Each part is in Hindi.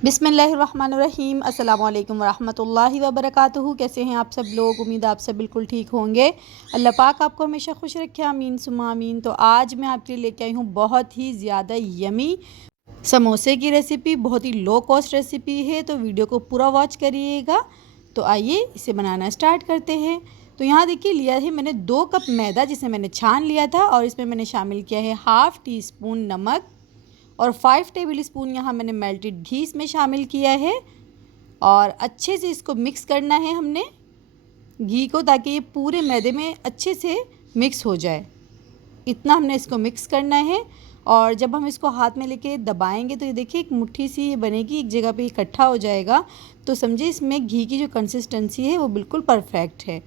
बिस्मिल्लाहिर्रहमानिर्रहीम। अस्सलाम वालेकुम वरहमतुल्लाहि वबरकातुहू। कैसे हैं आप सब लोग? उम्मीद आप सब बिल्कुल ठीक होंगे। अल्लाह पाक आपको हमेशा खुश रखे, आमीन सुम्मा आमीन। तो आज मैं आपके लिए लेके आई हूँ बहुत ही ज़्यादा यमी समोसे की रेसिपी। बहुत ही लो कॉस्ट रेसिपी है, तो वीडियो को पूरा वॉच करिएगा। तो आइए इसे बनाना स्टार्ट करते हैं। तो यहाँ देखिए लिया है मैंने 2 कप मैदा, जिसे मैंने छान लिया था, और इसमें मैंने शामिल किया है हाफ़ टी स्पून नमक और 5 टेबल स्पून यहाँ मैंने मेल्टेड घी इसमें शामिल किया है। और अच्छे से इसको मिक्स करना है हमने घी को, ताकि ये पूरे मैदे में अच्छे से मिक्स हो जाए। इतना हमने इसको मिक्स करना है। और जब हम इसको हाथ में लेके दबाएंगे तो ये देखिए एक मुट्ठी सी ये बनेगी, एक जगह पे इकट्ठा हो जाएगा। तो समझिए इसमें घी की जो कंसिस्टेंसी है वो बिल्कुल परफेक्ट है।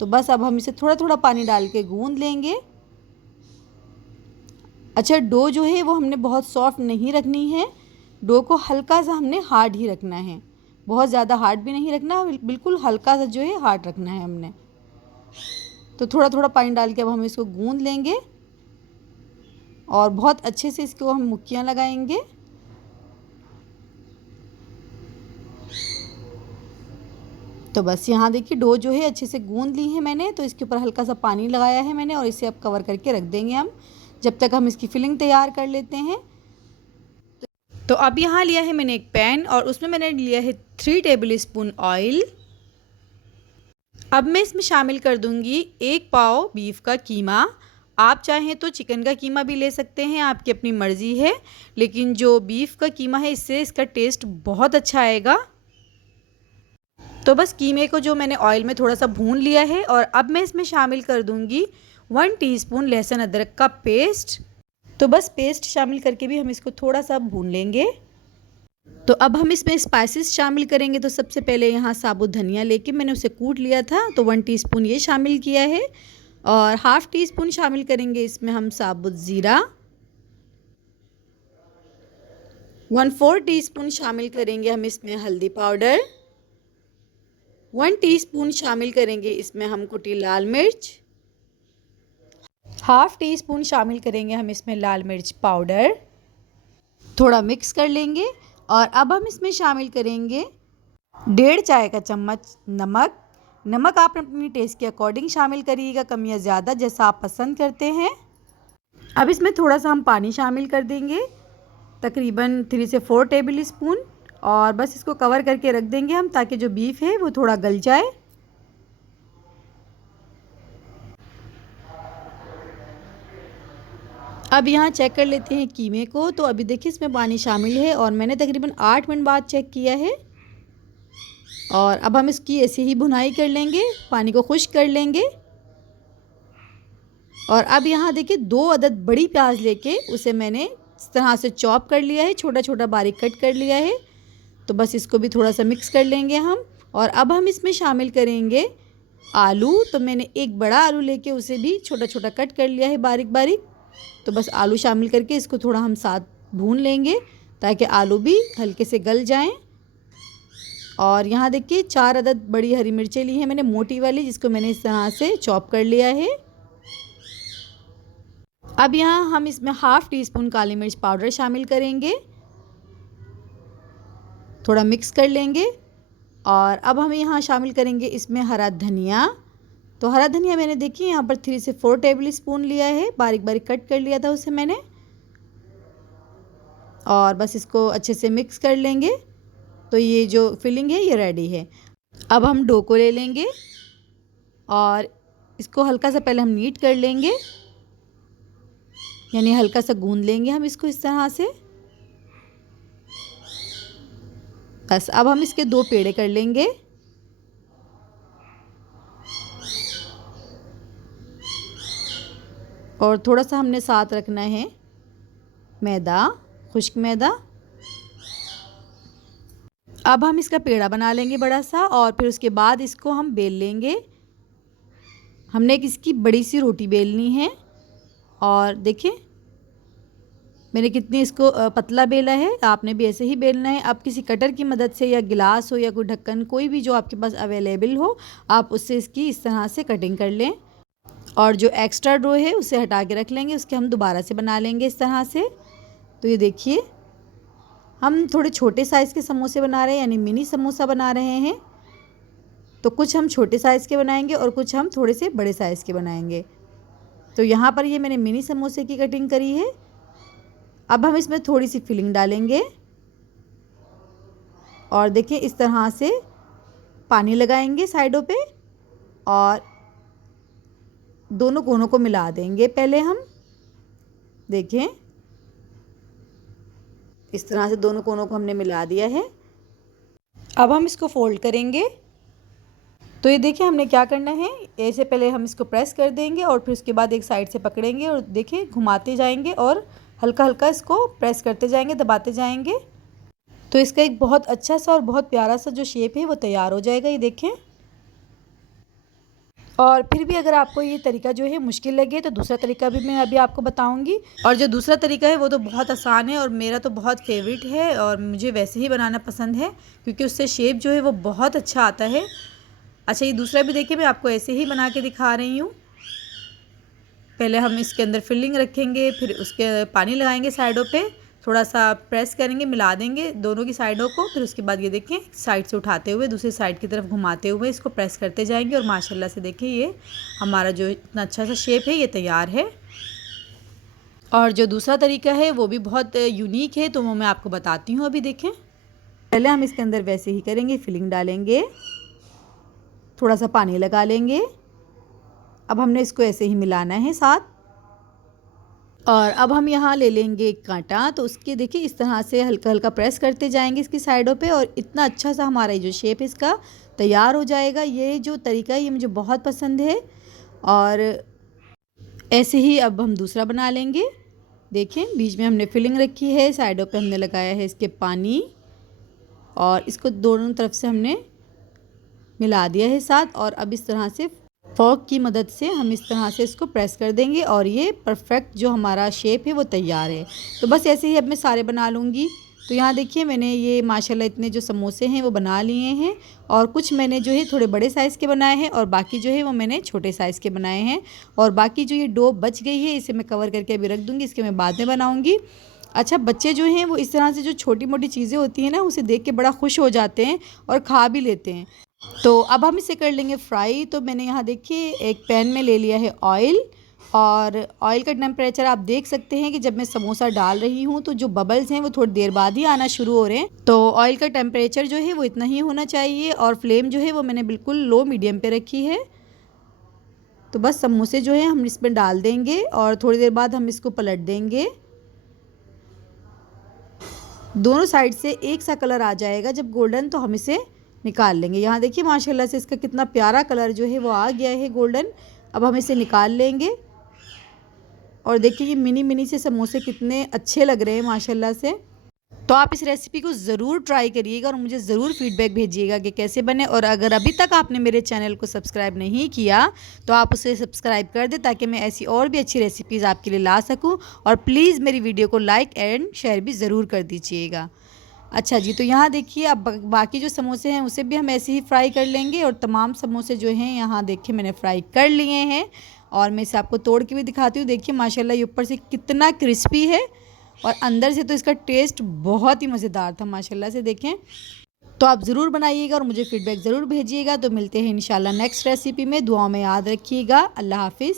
तो बस अब हम इसे थोड़ा थोड़ा पानी डाल के गूँध लेंगे। अच्छा, डो जो है वो हमने बहुत सॉफ्ट नहीं रखनी है। डो को हल्का सा हमने हार्ड ही रखना है, बहुत ज़्यादा हार्ड भी नहीं रखना, बिल्कुल हल्का सा जो है हार्ड रखना है हमने। तो थोड़ा थोड़ा पानी डाल के अब हम इसको गूँध लेंगे और बहुत अच्छे से इसको हम मुक्कियाँ लगाएंगे। तो बस यहाँ देखिए डो जो है अच्छे से गूँध ली है मैंने। तो इसके ऊपर हल्का सा पानी लगाया है मैंने, और इसे अब कवर करके रख देंगे हम, जब तक हम इसकी फिलिंग तैयार कर लेते हैं। तो अब यहाँ लिया है मैंने एक पैन, और उसमें मैंने लिया है 3 टेबल स्पून ऑयल। अब मैं इसमें शामिल कर दूंगी 1 पाव बीफ का कीमा। आप चाहें तो चिकन का कीमा भी ले सकते हैं, आपकी अपनी मर्ज़ी है, लेकिन जो बीफ का कीमा है इससे इसका टेस्ट बहुत अच्छा आएगा। तो बस कीमे को जो मैंने ऑयल में थोड़ा सा भून लिया है, और अब मैं इसमें शामिल कर दूंगी 1 टीस्पून लहसुन अदरक का पेस्ट। तो बस पेस्ट शामिल करके भी हम इसको थोड़ा सा भून लेंगे। तो अब हम इसमें स्पाइसेस शामिल करेंगे। तो सबसे पहले यहाँ साबुत धनिया लेके मैंने उसे कूट लिया था, तो 1 टीस्पून ये शामिल किया है। और हाफ़ टी स्पून शामिल करेंगे इसमें हम साबुत ज़ीरा। 1/4 टीस्पून शामिल करेंगे हम इसमें हल्दी पाउडर। 1 टीस्पून शामिल करेंगे इसमें हम कुटी लाल मिर्च। हाफ़ टी स्पून शामिल करेंगे हम इसमें लाल मिर्च पाउडर। थोड़ा मिक्स कर लेंगे। और अब हम इसमें शामिल करेंगे 1.5 चाय का चम्मच नमक। नमक आप अपनी टेस्ट के अकॉर्डिंग शामिल करिएगा, कम या ज़्यादा जैसा आप पसंद करते हैं। अब इसमें थोड़ा सा हम पानी शामिल कर देंगे, तकरीबन 3 से 4 टेबल स्पून। और बस इसको कवर करके रख देंगे हम, ताकि जो बीफ है वो थोड़ा गल जाए। अब यहाँ चेक कर लेते हैं कीमे को। तो अभी देखिए इसमें पानी शामिल है, और मैंने तकरीबन 8 मिनट बाद चेक किया है। और अब हम इसकी ऐसे ही भुनाई कर लेंगे, पानी को खुश्क कर लेंगे। और अब यहाँ देखिए 2 अदद बड़ी प्याज लेके उसे मैंने इस तरह से चॉप कर लिया है, छोटा छोटा बारीक कट कर लिया है। तो बस इसको भी थोड़ा सा मिक्स कर लेंगे हम। और अब हम इसमें शामिल करेंगे आलू। तो मैंने एक बड़ा आलू लेके उसे भी छोटा छोटा कट कर लिया है, बारीक बारीक। तो बस आलू शामिल करके इसको थोड़ा हम साथ भून लेंगे, ताकि आलू भी हल्के से गल जाएं। और यहाँ देखिए 4 अदद बड़ी हरी मिर्चें ली हैं मैंने, मोटी वाली, जिसको मैंने इस तरह से चॉप कर लिया है। अब यहाँ हम इसमें हाफ़ टी स्पून काली मिर्च पाउडर शामिल करेंगे, थोड़ा मिक्स कर लेंगे। और अब हम यहाँ शामिल करेंगे इसमें हरा धनिया। तो हरा धनिया मैंने देखिए यहाँ पर 3 से 4 टेबल स्पून लिया है, बारीक बारीक कट कर लिया था उसे मैंने। और बस इसको अच्छे से मिक्स कर लेंगे। तो ये जो फिलिंग है ये रेडी है। अब हम डो को ले लेंगे और इसको हल्का सा पहले हम नीट कर लेंगे, यानी हल्का सा गूंद लेंगे हम इसको इस तरह से। बस अब हम इसके 2 पेड़े कर लेंगे। और थोड़ा सा हमने साथ रखना है मैदा, खुश्क मैदा। अब हम इसका पेड़ा बना लेंगे बड़ा सा, और फिर उसके बाद इसको हम बेल लेंगे। हमने एक इसकी बड़ी सी रोटी बेलनी है। और देखिए मैंने कितनी इसको पतला बेला है, आपने भी ऐसे ही बेलना है। आप किसी कटर की मदद से, या गिलास हो या कोई ढक्कन, कोई भी जो आपके पास अवेलेबल हो, आप उससे इसकी इस तरह से कटिंग कर लें। और जो एक्स्ट्रा डो है उसे हटा के रख लेंगे, उसके हम दोबारा से बना लेंगे इस तरह से। तो ये देखिए हम थोड़े छोटे साइज़ के समोसे बना रहे हैं, यानी मिनी समोसा बना रहे हैं। तो कुछ हम छोटे साइज़ के बनाएंगे और कुछ हम थोड़े से बड़े साइज़ के बनाएंगे। तो यहाँ पर ये मैंने मिनी समोसे की कटिंग करी है। अब हम इसमें थोड़ी सी फिलिंग डालेंगे और देखिए इस तरह से पानी लगाएंगे साइडों पे और दोनों कोनों को मिला देंगे। पहले हम देखें इस तरह से दोनों कोनों को हमने मिला दिया है। अब हम इसको फोल्ड करेंगे। तो ये देखिए हमने क्या करना है, ऐसे पहले हम इसको प्रेस कर देंगे और फिर उसके बाद एक साइड से पकड़ेंगे और देखिए घुमाते जाएंगे और हल्का हल्का इसको प्रेस करते जाएंगे, दबाते जाएंगे। तो इसका एक बहुत अच्छा सा और बहुत प्यारा सा जो शेप है वो तैयार हो जाएगा, ये देखें। और फिर भी अगर आपको ये तरीका जो है मुश्किल लगे तो दूसरा तरीका भी मैं अभी आपको बताऊंगी। और जो दूसरा तरीका है वो तो बहुत आसान है और मेरा तो बहुत फेवरेट है और मुझे वैसे ही बनाना पसंद है क्योंकि उससे शेप जो है वो बहुत अच्छा आता है। अच्छा, ये दूसरा भी देखिए मैं आपको ऐसे ही बना के दिखा रही हूँ। पहले हम इसके अंदर फिलिंग रखेंगे, फिर उसके पानी लगाएंगे साइडों पे, थोड़ा सा प्रेस करेंगे, मिला देंगे दोनों की साइडों को। फिर उसके बाद ये देखें साइड से उठाते हुए दूसरी साइड की तरफ घुमाते हुए इसको प्रेस करते जाएंगे और माशाल्लाह से देखिए ये हमारा जो इतना अच्छा सा शेप है ये तैयार है। और जो दूसरा तरीका है वो भी बहुत यूनिक है, तो वो मैं आपको बताती हूँ। अभी देखें, पहले हम इसके अंदर वैसे ही करेंगे, फिलिंग डालेंगे, थोड़ा सा पानी लगा लेंगे। अब हमने इसको ऐसे ही मिलाना है साथ। और अब हम यहाँ ले लेंगे एक कांटा, तो उसके देखिए इस तरह से हल्का हल्का प्रेस करते जाएंगे इसकी साइडों पे और इतना अच्छा सा हमारा जो शेप इसका तैयार हो जाएगा। ये जो तरीका है ये मुझे बहुत पसंद है। और ऐसे ही अब हम दूसरा बना लेंगे। देखें बीच में हमने फिलिंग रखी है, साइडों पे हमने लगाया है इसके पानी और इसको दोनों तरफ से हमने मिला दिया है साथ। और अब इस तरह से फोर्क की मदद से हम इस तरह से इसको प्रेस कर देंगे और ये परफेक्ट जो हमारा शेप है वो तैयार है। तो बस ऐसे ही अब मैं सारे बना लूँगी। तो यहाँ देखिए मैंने ये माशाल्लाह इतने जो समोसे हैं वो बना लिए हैं और कुछ मैंने जो है थोड़े बड़े साइज़ के बनाए हैं और बाकी जो है वो मैंने छोटे साइज़ के बनाए हैं। और बाकी जो ये डो बच गई है इसे मैं कवर करके अभी रख दूँगी, इसके मैं बाद में बनाऊँगी। अच्छा, बच्चे जो हैं वो इस तरह से जो छोटी मोटी चीज़ें होती हैं ना उसे देख के बड़ा खुश हो जाते हैं और खा भी लेते हैं। तो अब हम इसे कर लेंगे फ्राई। तो मैंने यहाँ देखिए एक पैन में ले लिया है ऑयल और ऑयल का टेम्परेचर आप देख सकते हैं कि जब मैं समोसा डाल रही हूँ तो जो बबल्स हैं वो थोड़ी देर बाद ही आना शुरू हो रहे हैं। तो ऑयल का टेम्परेचर जो है वो इतना ही होना चाहिए और फ्लेम जो है वो मैंने बिल्कुल लो मीडियम पे रखी है। तो बस समोसे जो है हम इसमें डाल देंगे और थोड़ी देर बाद हम इसको पलट देंगे। दोनों साइड से एक सा कलर आ जाएगा जब गोल्डन, तो हम इसे निकाल लेंगे। यहाँ देखिए माशाल्लाह से इसका कितना प्यारा कलर जो है वो आ गया है गोल्डन। अब हम इसे निकाल लेंगे और देखिए ये मिनी मिनी से समोसे कितने अच्छे लग रहे हैं माशाल्लाह से। तो आप इस रेसिपी को ज़रूर ट्राई करिएगा और मुझे ज़रूर फीडबैक भेजिएगा कि कैसे बने। और अगर अभी तक आपने मेरे चैनल को सब्सक्राइब नहीं किया तो आप उसे सब्सक्राइब कर दें ताकि मैं ऐसी और भी अच्छी रेसिपीज़ आपके लिए ला सकूं। और प्लीज़ मेरी वीडियो को लाइक एंड शेयर भी ज़रूर कर दीजिएगा। अच्छा जी, तो यहाँ देखिए अब बाकी जो समोसे हैं उसे भी हम ऐसे ही फ्राई कर लेंगे। और तमाम समोसे जो हैं यहाँ देखिए मैंने फ्राई कर लिए हैं और मैं इसे आपको तोड़ के भी दिखाती हूँ। देखिए माशाल्लाह ये ऊपर से कितना क्रिस्पी है और अंदर से तो इसका टेस्ट बहुत ही मज़ेदार था माशाल्लाह से। देखें, तो आप ज़रूर बनाइएगा और मुझे फ़ीडबैक ज़रूर भेजिएगा। तो मिलते हैं इंशाल्लाह नेक्स्ट रेसिपी में। दुआओं में याद रखिएगा। अल्लाह हाफिज़।